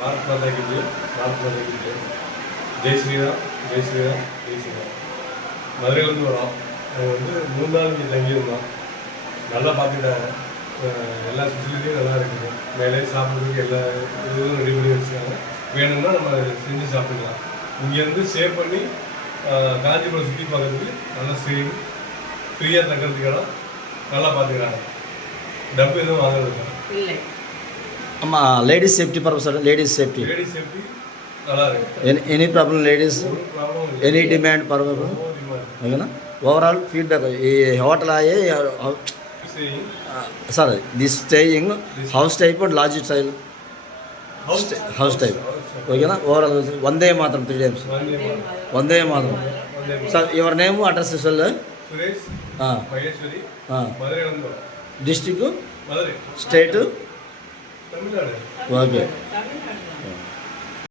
பாரத் மாதா கி ஜெய், பாரத் மாதா கி ஜெய். ஜெய் ஸ்ரீராம், ஜெய் ஸ்ரீராம், ஜெய் ஸ்ரீராம். மதுரையிலேருந்து வரோம். அவங்க வந்து 3 நாள் இங்கே தங்கியிருந்தோம். நல்லா பார்த்துட்டாங்க. எல்லா ஃபெசிலிட்டியும் நல்லா இருக்குது. மேலே சாப்பிட்றதுக்கு எல்லா இதுவும் ரெடி பண்ணி வச்சுருக்காங்க. வேணும்னா நம்ம செஞ்சு சாப்பிட்டுக்கலாம். இங்கேருந்து சேவ் பண்ணி காஞ்சிபுரம் சுற்றி பார்க்கறதுக்கு நல்லா ஸ்டேயிங், ஃப்ரீயாக தங்கிறதுக்கு இடம் நல்லா பார்த்துக்கிறாங்க. டப்பு எதுவும் வாங்குறது இல்லை. ஆமாம், ladies safety purpose, ladies safety நல்லா இருக்கு. Any problem ladies, any demand पर है ना. ओवरऑल फीडबैक ये होटल आए sir this staying house type और lodge style house type okay ना. Overall Vande Mataram 3 times Vande Mataram. Sir your name address sir Suresh Maheshwari Madurai district Madurai state Tamil Nadu okay.